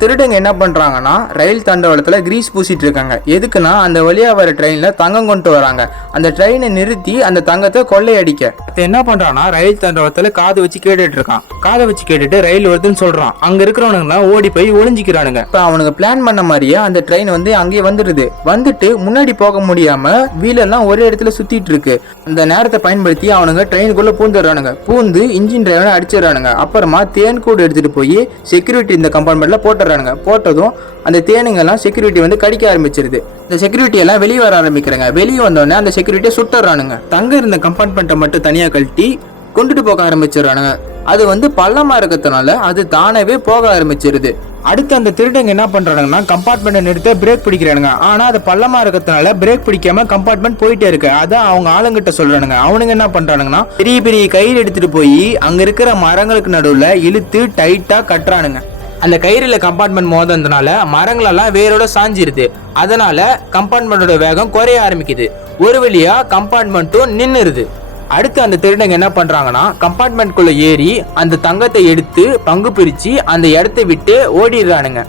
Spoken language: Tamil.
திருடங்க என்ன பண்றாங்கன்னா ரயில் தண்டவாளத்துல கிரீஸ் பூசிட்டு இருக்காங்க. எதுக்குன்னா அந்த வழியா வர ட்ரெயின்ல தங்கம் கொண்டு வராங்க. அந்த ட்ரெயினை நிறுத்தி அந்த தங்கத்தை கொள்ளையடிக்க என்ன பண்றான்னா ரயில் தண்டவாளத்துல காது வச்சு கேட்டுட்டு இருக்கான். காதை வச்சு கேட்டுட்டு ரயில் வருதுன்னு சொல்றான். அங்க இருக்கிறவனுங்க ஓடி போய் ஒளிஞ்சிக்கிறானுங்க. இப்ப அவனுக்கு பிளான் பண்ண மாதிரியே அந்த ட்ரெயின் அங்கேயே வந்துட்டு முன்னாடி போக முடியாம வீலெல்லாம் ஒரே இடத்துல சுத்திட்டு இருக்கு. அந்த நேரத்தை பயன்படுத்தி அவனுங்க ட்ரெயினுக்குள்ள பூந்துடுறானுங்க. பூந்து இன்ஜின் டிரைவரை அடிச்சிடறானுங்க. அப்புறமா தேன் கூடு எடுத்துட்டு போய் செக்யூரிட்டி இந்த கம்பார்ட்மெண்ட்ல போட்டுறானுங்க. போட்டதும் அந்த தேனுங்கெல்லாம் செக்யூரிட்டி கடிக்க ஆரம்பிச்சிருது. இந்த செக்யூரிட்டி எல்லாம் வெளியே வர ஆரம்பிக்கிறாங்க. வெளியே வந்தோடனே அந்த செக்யூரிட்டியை சுட்டுறானுங்க. தங்க இருந்த கம்பார்ட்மெண்ட்டை மட்டும் தனியா கழட்டி கொண்டுட்டு போக ஆரம்பிச்சிடறானுங்க. அது பள்ளமா இருக்கிறதுனால அது தானவே போக ஆரம்பிச்சிருது. அடுத்து அந்த திருடங்க என்ன பண்றானுங்கன்னா கம்பார்ட்மெண்ட்டை நிறுத்த பிரேக் பிடிக்கிறானுங்க. ஆனா அது பள்ளமா இருக்கிறதுனால பிரேக் பிடிக்காம கம்பார்ட்மெண்ட் போயிட்டே இருக்கு. அதான் அவங்க ஆளுங்கிட்ட சொல்றானுங்க. அவனுங்க என்ன பண்றானுங்கன்னா பெரிய பெரிய கயிறு எடுத்துட்டு போய் அங்க இருக்கிற மரங்களுக்கு நடுவுல இழுத்து டைட்டா கட்டுறானுங்க. அந்த கயிறுல கம்பார்ட்மெண்ட் மோதனால மரங்களெல்லாம் வேரோட சாஞ்சிருது. அதனால கம்பார்ட்மெண்டோட வேகம் குறைய ஆரம்பிக்குது. ஒரு வழியா கம்பார்ட்மெண்ட்டும் நின்னுருது. அடுத்து அந்த திருடங்க என்ன பண்றாங்கன்னா கம்பார்ட்மெண்ட்குள்ள ஏறி அந்த தங்கத்தை எடுத்து பங்கு பிரிச்சு அந்த இடத்தை விட்டு ஓடிடுறானுங்க.